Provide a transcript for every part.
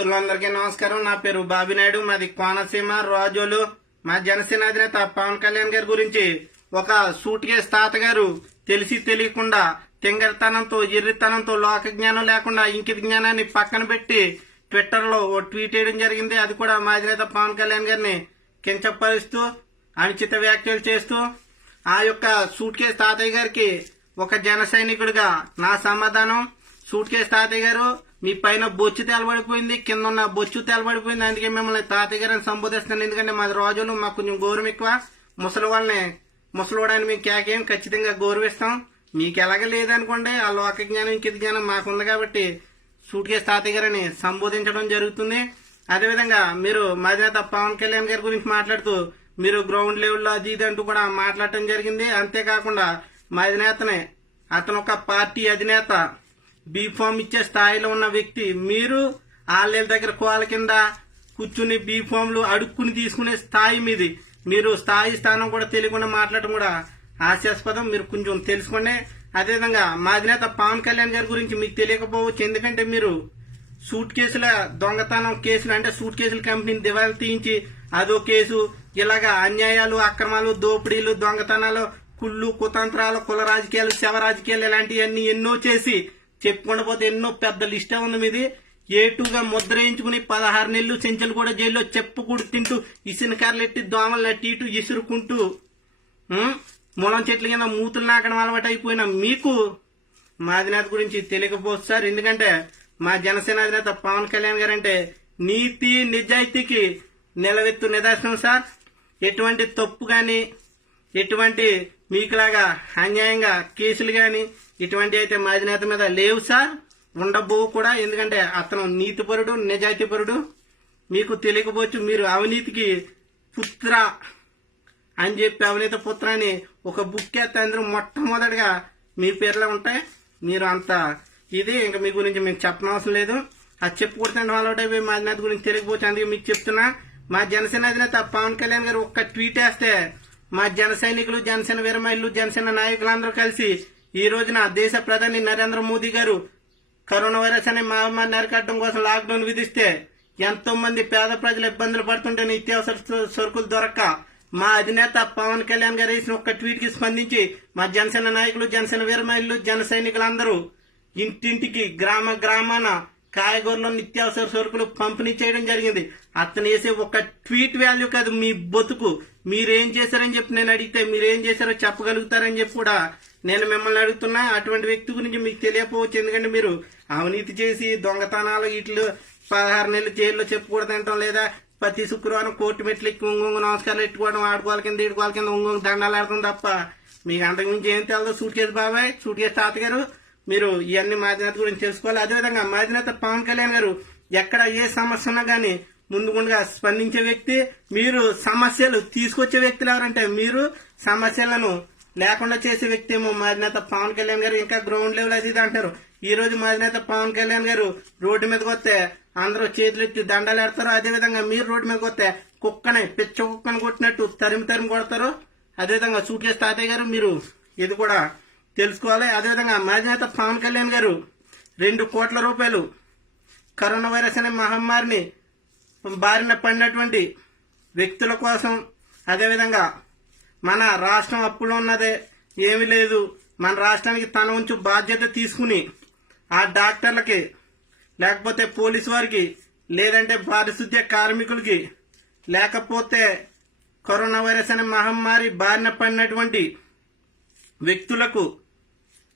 మిత్రులందరికీ నమస్కారం. నా పేరు బాబినాయుడు మాది కోనసీమ రాజోలు. మా జనసేన అధినేత పవన్ కళ్యాణ్ గారి గురించి ఒక సూట్ కేసు తాతగారు తెలిసి తెలియకుండా తింగరితనంతో ఎర్రితనంతో లోక జ్ఞానం లేకుండా ఇంకిత జ్ఞానాన్ని పక్కన పెట్టి ట్విట్టర్లో ఓ ట్వీట్ చేయడం జరిగింది. అది కూడా మా అధినేత పవన్ కళ్యాణ్ గారిని కించపరుస్తూ అనుచిత వ్యాఖ్యలు చేస్తూ ఆ యొక్క సూట్ కేసు తాతయ్య గారికి ఒక జన సైనికుడిగా నా సమాధానం. సూట్ కేసు తాతయ్య గారు మీ పైన బొచ్చు తెలబడిపోయింది కింద ఉన్న బొచ్చు తెలబడిపోయింది అందుకే మిమ్మల్ని తాతయ్య గారిని సంబోధిస్తున్నాను. ఎందుకంటే మాది రోజులు మాకు కొంచెం గౌరవం ఎక్కువ. ముసలి వాళ్ళని ముసలివాడని మేము కేకేం ఖచ్చితంగా గౌరవిస్తాం. మీకు ఎలాగ లేదనుకోండి ఆ లోక జ్ఞానం ఇంకిత జ్ఞానం మాకుంది కాబట్టి సూట్ కేసు తాతయ్య గారిని సంబోధించడం జరుగుతుంది. అదేవిధంగా మీరు మాదినేత పవన్ కళ్యాణ్ గారి గురించి మాట్లాడుతూ మీరు గ్రౌండ్ లెవెల్లో అది ఇది అంటూ కూడా మాట్లాడటం జరిగింది. అంతేకాకుండా మా అధినేతనే అతను ఒక పార్టీ అధినేత. బీఫామ్ ఇచ్చే స్థాయిలో ఉన్న వ్యక్తి మీరు ఆళ్ళ దగ్గర కోల కింద కూర్చుని బీఫామ్లు అడుక్కుని తీసుకునే స్థాయి మీది. మీరు స్థాయి స్థానం కూడా తెలియకుండా మాట్లాడటం కూడా హాస్యాస్పదం. మీరు కొంచెం తెలుసుకోండి అదేవిధంగా మా అధినేత పవన్ కళ్యాణ్ గారి గురించి మీకు తెలియకపోవచ్చు. ఎందుకంటే మీరు సూట్ కేసుల దొంగతనం కేసులు అంటే సూట్ కేసుల కంపెనీని దివాళీ తీయించి అదో కేసు ఇలాగా అన్యాయాలు అక్రమాలు దోపిడీలు దొంగతనాలు కుళ్ళు కుతంత్రాలు కుల రాజకీయాలు శవ రాజకీయాలు ఇలాంటివన్నీ ఎన్నో చేసి చెప్పుకుండా పోతే ఎన్నో పెద్ద లిస్టే ఉంది మీది. ఏటుగా ముద్ర వేయించుకుని పదహారు నెలలు చెంచలు కూడా జైల్లో చెప్పుకుడు తింటూ ఇసునకారులు ఎట్టి దోమలు అట్టి ఇటు ఇసురుకుంటూ మూలం చెట్ల కింద మూతులు నాకడం అలవాటు అయిపోయిన మీకు? మా అధినేత గురించి తెలియకపోవచ్చు సార్. ఎందుకంటే మా జనసేన అధినేత పవన్ కళ్యాణ్ గారు అంటే నీతి నిజాయితీకి నిలవెత్తు నిదర్శనం సార్. ఎటువంటి తప్పు కానీ ఎటువంటి మీకులాగా అన్యాయంగా కేసులు కానీ ఇటువంటి అయితే మా అధినేత మీద లేవు సార్. ఉండబోవు కూడా. ఎందుకంటే అతను నీతిపరుడు నిజాయితీపరుడు. మీకు తెలియకపోవచ్చు మీరు అవినీతికి పుత్ర అని చెప్పి అవినీత అని ఒక బుక్ ఎత్తే అందరూ మొట్టమొదటిగా మీ పేర్లో ఉంటాయి. మీరు అంత ఇది ఇంకా మీ గురించి మీకు చెప్పనవసరం లేదు. అది చెప్పుకుంటే వాళ్ళ మా అధినేత గురించి తెలియకపోవచ్చు. అందుకే మీకు చెప్తున్నా. మా జనసేన అధినేత పవన్ కళ్యాణ్ గారు ఒక్క ట్వీట్ వేస్తే మా జన సైనికులు జనసేన వీరమహిళలు జనసేన నాయకులందరూ కలిసి ఈ రోజున దేశ ప్రధాని నరేంద్ర మోదీ గారు కరోనా వైరస్ అనే మహమ్మారిని అరికట్టడం కోసం లాక్డౌన్ విధిస్తే ఎంతో మంది పేద ప్రజలు ఇబ్బందులు పడుతుంటే నిత్యావసర సరుకులు దొరక్క మా అధినేత పవన్ కళ్యాణ్ గారు వేసిన ఒక్క ట్వీట్కి స్పందించి మా జనసేన నాయకులు జనసేన వీరమహిళలు జన సైనికులందరూ ఇంటింటికి గ్రామ గ్రామాన కాయగూరలో నిత్యావసర సరుకులు పంపిణీ చేయడం జరిగింది. అతను వేసే ఒక ట్వీట్ వాల్యూ కాదు మీ బతుకు. మీరేం చేశారని చెప్పి నేను అడిగితే మీరేం చేశారో చెప్పగలుగుతారని చెప్పి కూడా నేను మిమ్మల్ని అడుగుతున్నా అటువంటి వ్యక్తి గురించి మీకు తెలియకపోవచ్చు. ఎందుకంటే మీరు అవినీతి చేసి దొంగతనాలు ఇట్లు పదహారు నెలలు జైల్లో చెప్పుకూడదంటాం లేదా? ప్రతి శుక్రవారం కోర్టు మెట్లు ఎక్కి ఒంగొంగు నమస్కారాలు ఎట్టుకోవడం ఆడుకోవాలి కింద ఇడుకోవాలి కింద ఒంగొంగు దండాలు ఆడటం తప్ప. మీకు అంతకుమించి ఏం తెలదు. సూట్ కేసు బాబాయ్ సూట్ కేసు తాతగారు. మీరు ఇవన్నీ మాధినేత గురించి తెలుసుకోవాలి. అదేవిధంగా మాధినేత పవన్ కళ్యాణ్ గారు ఎక్కడ ఏ సమస్య ఉన్నా కానీ ముందుగుండగా స్పందించే వ్యక్తి మీరు సమస్యలు తీసుకొచ్చే వ్యక్తులు ఎవరంటే మీరు. సమస్యలను లేకుండా చేసే వ్యక్తి ఏమో మాదినేత పవన్ కళ్యాణ్ గారు ఇంకా గ్రౌండ్ లెవెల్ అది ఇది అంటారు. ఈ రోజు మాదినేత పవన్ కళ్యాణ్ గారు రోడ్డు మీదకి వస్తే అందరూ చేతులు ఎత్తి దండాలు ఎడతారు అదేవిధంగా మీరు రోడ్డు మీదకి వస్తే కుక్కని పిచ్చ కుక్కని కొట్టినట్టు తరిమి తరిమి కొడతారు. అదేవిధంగా సూట్ తాతయ్య గారు మీరు ఇది కూడా తెలుసుకోవాలి. అదేవిధంగా మాదినేత పవన్ కళ్యాణ్ గారు రెండు కోట్ల రూపాయలు కరోనా వైరస్ అనే మహమ్మారిని బారిన పడినటువంటి వ్యక్తుల కోసం అదేవిధంగా మన రాష్ట్రం అప్పులో ఉన్నదే ఏమీ లేదు. మన రాష్ట్రానికి తన ఉంచు బాధ్యత తీసుకుని ఆ డాక్టర్లకి లేకపోతే పోలీసు వారికి లేదంటే పారిశుద్ధ్య కార్మికులకి లేకపోతే కరోనా వైరస్ అనే మహమ్మారి బారిన పడినటువంటి వ్యక్తులకు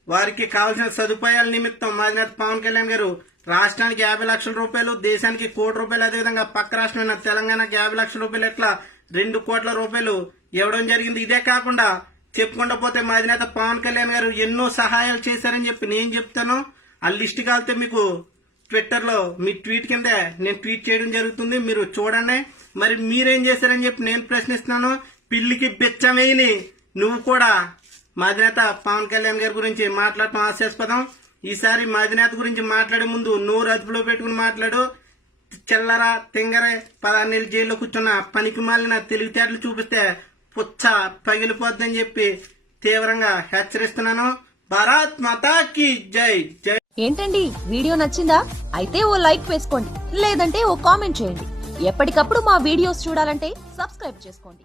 వారికి కావాల్సిన సదుపాయాల నిమిత్తం మాదినేత పవన్ కళ్యాణ్ గారు రాష్ట్రానికి యాభై లక్షల రూపాయలు దేశానికి కోటి రూపాయలు అదేవిధంగా పక్క రాష్ట్రమైన తెలంగాణకి యాభై లక్షల రూపాయలు ఎట్లా రెండు కోట్ల రూపాయలు ఇవ్వడం జరిగింది. ఇదే కాకుండా చెప్పుకుంటూ పోతే మాదినేత పవన్ కళ్యాణ్ గారు ఎన్నో సహాయాలు చేశారని చెప్పి నేను చెప్తాను. ఆ లిస్ట్ కాలితే మీకు ట్విట్టర్లో మీ ట్వీట్ కింద నేను ట్వీట్ చేయడం జరుగుతుంది. మీరు చూడండి. మరి మీరేం చేశారని చెప్పి నేను ప్రశ్నిస్తున్నాను. పిల్లికి బెచ్చమేయని నువ్వు కూడా మా అధినేత పవన్ కళ్యాణ్ గారి గురించి మాట్లాడటం ఆశాస్పదం. ఈసారి మా అధినేత గురించి మాట్లాడే ముందు నోరు అదుపులో పెట్టుకుని మాట్లాడు. చిల్లర తింగరే పదహారు జైల్లో కూర్చున్న పనికి మాలిన తెలివితేటలు చూపిస్తే పుచ్చ పగిలిపోద్దని చెప్పి తీవ్రంగా హెచ్చరిస్తున్నాను. భారత్ మాతాకి జై జై. ఏంటండి? వీడియో నచ్చిందా? అయితే ఓ లైక్ వేసుకోండి. లేదంటే ఓ కామెంట్ చేయండి. ఎప్పటికప్పుడు మా వీడియోస్ చూడాలంటే సబ్స్క్రైబ్ చేసుకోండి.